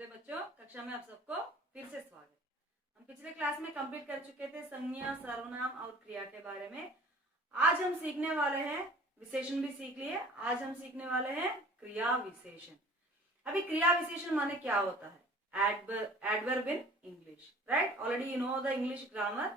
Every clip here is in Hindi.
शुभोदय बच्चों, कक्षा में आप सबको फिर से स्वागत। हम पिछले क्लास में कंप्लीट कर चुके थे संज्ञा, सर्वनाम और क्रिया के बारे में। आज हम सीखने वाले हैं, विशेषण भी सीख लिए, आज हम सीखने वाले हैं क्रिया विशेषण। अभी क्रिया विशेषण माने क्या होता है? Adverb in English, right? Already you know the English grammar.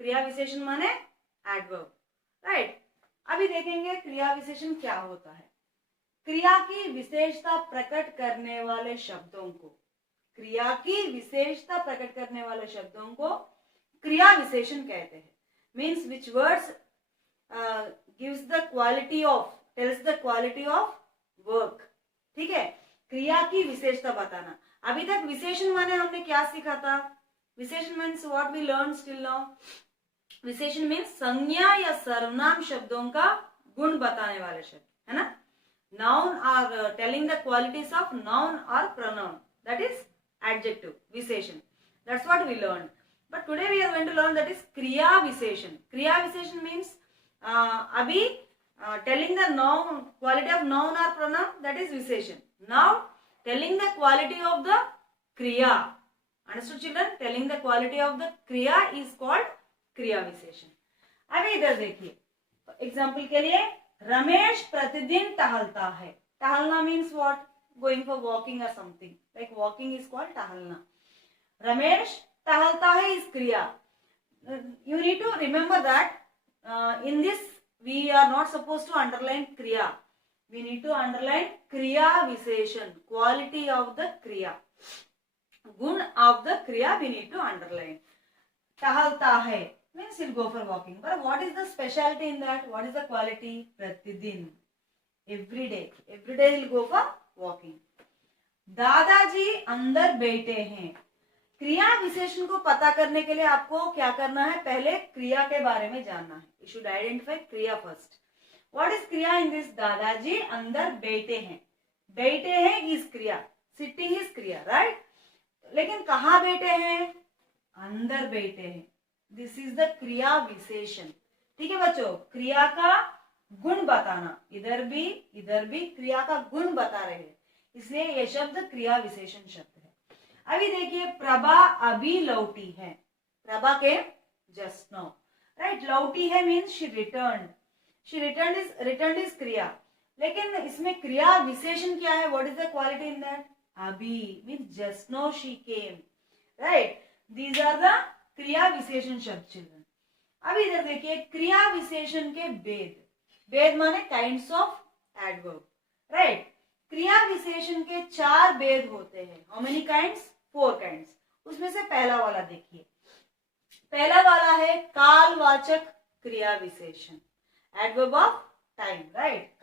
क्रिया विशेषण माने एडवर्ब, राइट? अभी देखेंगे क्रिया विशेषण क्या होता है। क्रिया की विशेषता प्रकट करने वाले शब्दों को, क्रिया की विशेषता प्रकट करने वाले शब्दों को क्रिया विशेषण कहते हैं। Means which words gives the quality of, tells the quality of work. ठीक है, क्रिया की विशेषता बताना। अभी तक विशेषण माने हमने क्या सीखा था? विशेषण means what we learn still now. विशेषण मीन्स संज्ञा या सर्वनाम शब्दों का गुण बताने वाले शब्द, है ना? Noun are telling the qualities of noun or pronoun, that is adjective, विशेषण. That's what we learned. But today we are going to learn that is क्रिया विशेषण. क्रिया विशेषण means अभी telling the noun, quality of noun or pronoun, that is विशेषण. Now telling the quality of the क्रिया. Understood children? Telling the quality of the क्रिया is called क्रिया विशेषण. अभी इधर देखिए, एग्जाम्पल के लिए रमेश प्रतिदिन टहलता है। टहलना means what? Going for walking और something, like walking is called टहलना। रमेश टहलता है इस क्रिया। You need to remember that in this we are not suppose to underline क्रिया, वी नीड टू अंडरलाइन क्रिया विशेषण, क्वालिटी ऑफ द क्रिया, गुण ऑफ द क्रिया वी नीड टू अंडरलाइन। टहलता है means he'll go for walking, but what is the specialty in that? What is the quality? Pratidin, every day he'll go for walking. दादाजी अंदर बैठे हैं। क्रिया विशेषण को पता करने के लिए आपको क्या करना है? पहले क्रिया के बारे में जानना है। You should identify क्रिया first. What is क्रिया in this? दादाजी अंदर बैठे हैं। बैठे हैं is क्रिया, sitting is क्रिया, right? लेकिन कहाँ बैठे हैं? अंदर बैठे हैं। दिस इज द क्रिया विशेषण। ठीक है बच्चों, क्रिया का गुण बताना, इधर भी क्रिया का गुण बता रहे हैं, इसलिए यह शब्द क्रिया विशेषण शब्द है। अभी देखिए, प्रभा अभी लौटी है। प्रभा के जस्ट नाउ, राइट? लौटी है मीन्स शी रिटर्न इज क्रिया, लेकिन इसमें क्रिया विशेषण क्या है? What is the quality in that? अभी means just now she came, right? These are the क्रिया विशेषण शब्द चिल्ड्रन। अब इधर देखिए, क्रिया विशेषण के भेद माने काइंड्स ऑफ एडवर्ब, राइट? क्रिया विशेषण के 4 भेद होते हैं। How many kinds? 4 काइंड्स। उसमें से पहला वाला देखिए, पहला वाला है कालवाचक क्रिया विशेषण, एडवर्ब ऑफ टाइम, राइट?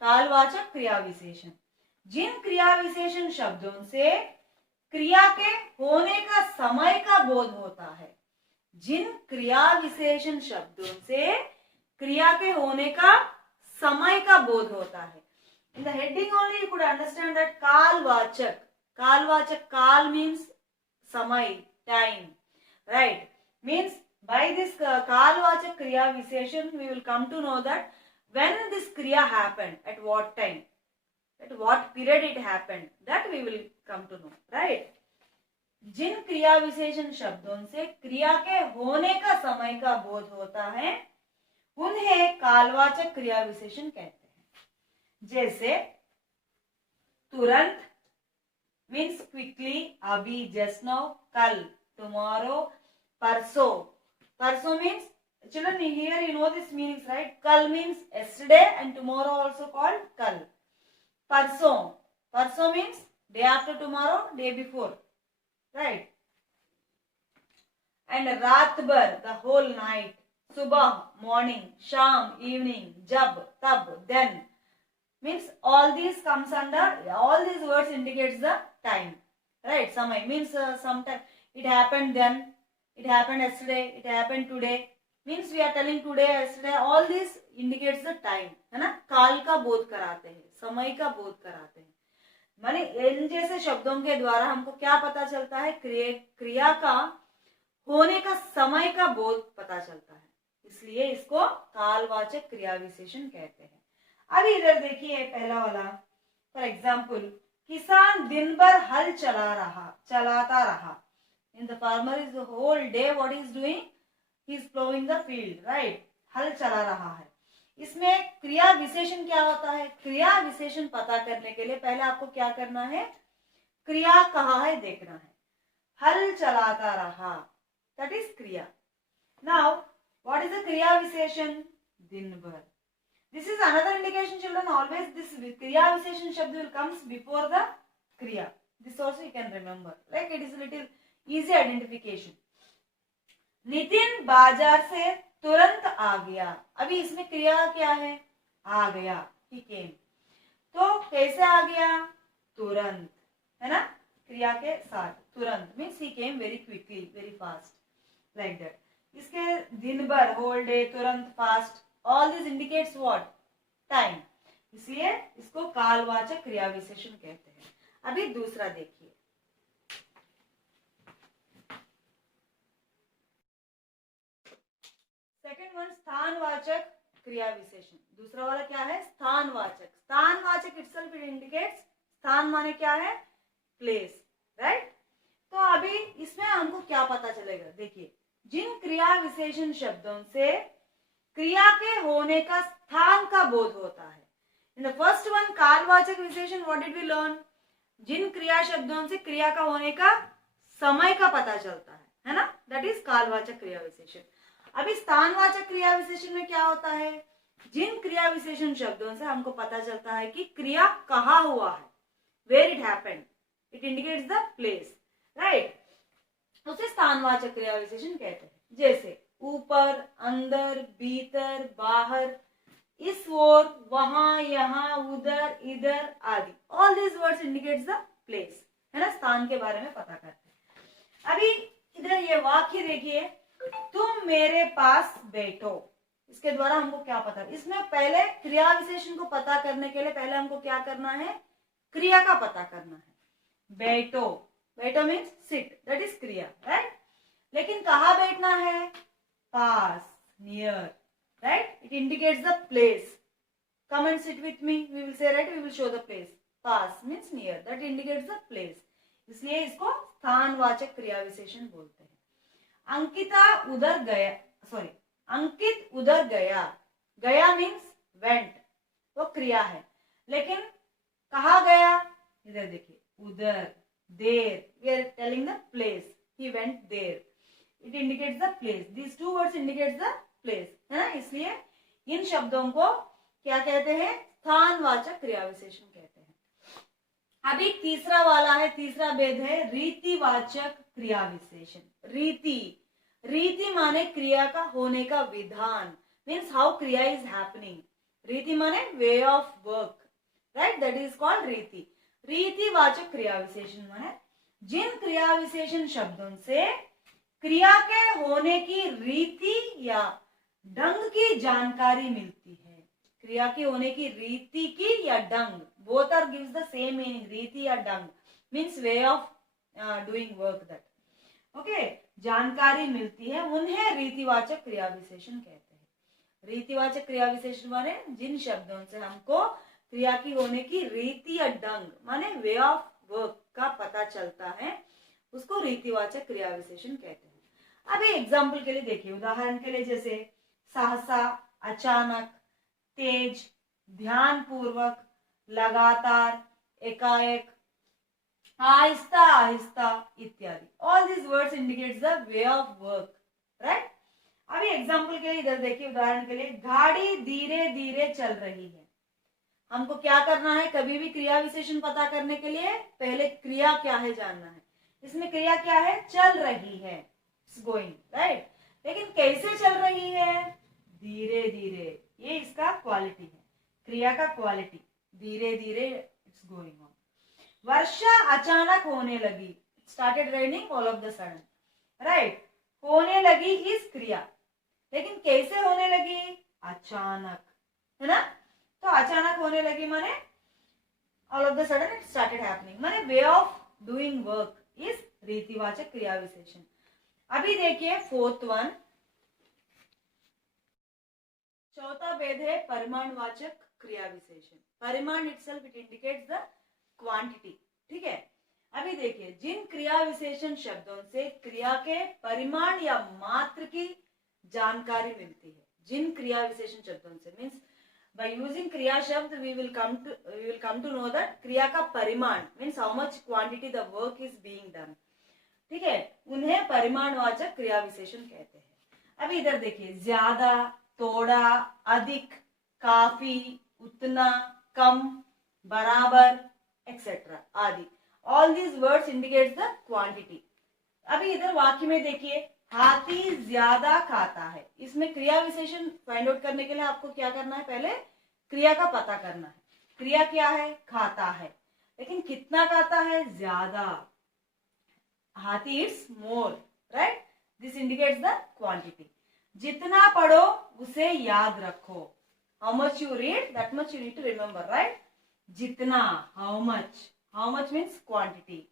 कालवाचक क्रिया विशेषण। जिन क्रिया विशेषण शब्दों से क्रिया के होने का समय का बोध होता है, जिन क्रिया विशेषण शब्दों से क्रिया के होने का समय का बोध होता है। In the heading only you could understand that कालवाचक, काल मीन्स समय, time, right? Means by this कालवाचक क्रिया विशेषण we will come to know that when this kriya happened, at what time, at what period it happened, that we will come to know, right? जिन क्रिया विशेषण शब्दों से क्रिया के होने का समय का बोध होता है, उन्हें कालवाचक क्रिया विशेषण कहते हैं। जैसे तुरंत मीन्स क्विकली, अभी जस्ट नाउ, कल टुमारो, परसों means, children here you know this meanings, right? Kal means yesterday and tomorrow also called kal. Parso means day after tomorrow, day before, right? And raat bhar, the whole night. Subah, morning. Sham, evening. Jab, tab, then. Means all these comes under, all these words indicates the time, right? Samay means sometime it happened then, it happened yesterday, it happened today. Means we are telling today, yesterday, all this indicates the time, है ना? काल का बोध कराते हैं, समय का बोध कराते हैं। माने इन जैसे शब्दों के द्वारा हमको क्या पता चलता है? क्रिया का होने का समय का बोध पता चलता है, इसलिए इसको कालवाचक क्रिया विशेषण कहते हैं। अभी इधर देखिए पहला वाला, फॉर एग्जाम्पल किसान दिन भर हल चलाता रहा. In the farmer is the whole day what he is doing? He is plowing the field, right? हल चला रहा है. इसमें क्रिया विशेषण क्या होता है? क्रिया विशेषण पता करने के लिए पहले आपको क्या करना है? क्रिया कहाँ है देखना है. हल चलाता रहा, that is क्रिया. Now, what is the क्रिया विशेषण? दिन भर. This is another indication, children. Always this kriya visheshan shabd will comes before the kriya. This also you can remember. Like it is a little easy identification. Nitin बाजार से तुरंत आ गया. अभी इसमें क्रिया क्या है? आ गया. He came. तो कैसे आ गया? तुरंत, है ना? क्रिया के साथ तुरंत means he came very quickly, very fast, like that. इसके दिन भर, whole day, तुरंत, fast. All this indicates what? Time. इसलिए इसको कालवाचक क्रिया विशेषण कहते हैं. अभी दूसरा देखिए. सेकंड वन स्थानवाचक क्रिया विशेषण. दूसरा वाला क्या है? स्थानवाचक. स्थानवाचक itself it indicates, स्थान माने क्या है? Place, right? तो अभी इसमें हमको क्या पता चलेगा? देखिए, जिन क्रिया विशेषण शब्दों से क्रिया के होने का स्थान का बोध होता है. इन द फर्स्ट वन कालवाचक विशेषण, व्हाट डिड वी लर्न? जिन क्रिया शब्दों से क्रिया का होने का समय का पता चलता है ना? दैट इज कालवाचक क्रिया विशेषण. अभी स्थानवाचक क्रिया विशेषण में क्या होता है? जिन क्रिया विशेषण शब्दों से हमको पता चलता है कि क्रिया कहाँ हुआ है, where it happened, it indicates the place, right? उसे स्थानवाचक क्रिया विशेषण कहते हैं. जैसे ऊपर, अंदर, भीतर, बाहर, इस ओर, वहां, यहाँ, उधर, इधर आदि. All these words indicates the place, है ना? स्थान के बारे में पता करते हैं. अभी इधर ये वाक्य देखिए, तुम मेरे पास बैठो. इसके द्वारा हमको क्या पता? इसमें पहले क्रिया विशेषण को पता करने के लिए पहले हमको क्या करना है? क्रिया का पता करना है. बैठो, बैठो मीन्स सिट, दैट इज क्रिया, राइट? लेकिन कहाँ बैठना है? पास, near, right? It indicates the place. Come and sit with me. We will say, right? We will show the place. Pass means near. That indicates the place. इसलिए इसको स्थानवाचक क्रिया विशेषण बोलते हैं. अंकिता उधर गया, सॉरी, अंकित उधर गया. गया मीन्स वेंट, वो क्रिया है. लेकिन कहाँ गया? इधर देखिए, उधर, देर. We are telling the place. He went there. It indicates the place. These two words indicates the place, है ना? इसलिए इन शब्दों को क्या कहते हैं? स्थानवाचक क्रिया विशेषण कहते हैं. अभी तीसरा वाला है, तीसरा भेद है रीतिवाचक क्रिया विशेषण. रीति, रीति माने क्रिया का होने का विधान, मीन्स हाउ क्रिया इज हैपनिंग. रीति माने way of work, right? That is called रीति. रीतिवाचक क्रिया विशेषण माने जिन क्रिया विशेषण शब्दों से क्रिया के होने की रीति या ढंग की जानकारी मिलती है. क्रिया के होने की रीति की या ढंग, both are gives the same meaning. रीति या ढंग means way of doing work, that okay, जानकारी मिलती है, उन्हें रीतिवाचक क्रिया विशेषण कहते हैं. रीतिवाचक क्रिया विशेषण माने जिन शब्दों से हमको क्रिया की होने की रीति या ढंग माने वे ऑफ वर्क का पता चलता है, उसको रीतिवाचक क्रिया विशेषण कहते हैं. अभी एग्जाम्पल के लिए देखिए, उदाहरण के लिए जैसे सहसा, अचानक, तेज, ध्यानपूर्वक, लगातार, एकाएक, आहिस्ता आहिस्ता इत्यादि. All these words indicates the way of work, right? अभी एग्जाम्पल के लिए इधर देखिए, उदाहरण के लिए गाड़ी धीरे धीरे चल रही है. हमको क्या करना है? कभी भी क्रिया विशेषण पता करने के लिए पहले क्रिया क्या है जानना है. इसमें क्रिया क्या है? चल रही है, इट्स गोइंग, राइट? लेकिन कैसे चल रही है? धीरे धीरे. ये इसका क्वालिटी है, क्रिया का क्वालिटी. धीरे धीरे इट्स गोइंग ऑन. वर्षा अचानक होने लगी, started raining all of the sudden, right? होने लगी इस क्रिया, लेकिन कैसे होने लगी? अचानक, है ना? तो अचानक होने लगी माने all of the sudden it started happening, माने way of doing work is रीतिवाचक क्रिया विशेषण. अभी देखिए फोर्थ वन, चौथा भेद है परिमाणवाचक क्रिया विशेषण. परिमाण itself it indicates the quantity, ठीक है। अभी देखिए, जिन क्रिया विशेषण शब्दों से क्रिया के परिमाण या मात्र की जानकारी मिलती है, जिन क्रिया विशेषण शब्दों से मीन्स by using क्रिया शब्द we will come to know that क्रिया का परिमाण means how much quantity the work is being done, ठीक है, उन्हें परिमाणवाचक क्रिया विशेषण कहते हैं। अभी इधर देखिए, ज्यादा, थोड़ा, अधिक, काफी, उतना, कम, बराबर, एक्सेट्रा आदि, all these words indicates the quantity. अभी इधर वाक्य में देखिए, हाथी ज्यादा खाता है। इसमें क्रिया विशेषण फाइंड आउट करने के लिए आपको क्या करना है, पहले क्रिया का पता करना है। क्रिया क्या है, खाता है, लेकिन कितना खाता है, ज्यादा। हाथी it's more, right, this indicates the quantity. जितना पढ़ो उसे याद रखो, how much you read that much you need to remember, right. जितना, हाउ मच मीन्स क्वांटिटी,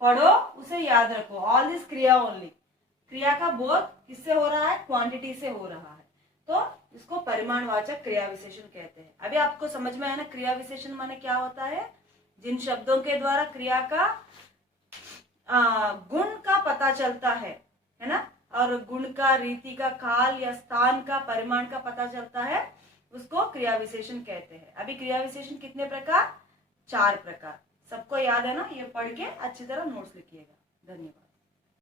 पढ़ो उसे याद रखो, ऑल दिस क्रिया ओनली। क्रिया का बोध किससे हो रहा है, क्वांटिटी से हो रहा है, तो इसको परिमाणवाचक क्रिया विशेषण कहते हैं। अभी आपको समझ में आया ना, क्रिया विशेषण माने क्या होता है, जिन शब्दों के द्वारा क्रिया का गुण का पता चलता है ना, और गुण का, रीति का, काल या स्थान का, परिमाण का पता चलता है, उसको क्रिया विशेषण कहते हैं। अभी क्रिया विशेषण कितने प्रकार, 4 प्रकार, सबको याद है ना, ये पढ़ के अच्छी तरह नोट्स लिखिएगा। धन्यवाद।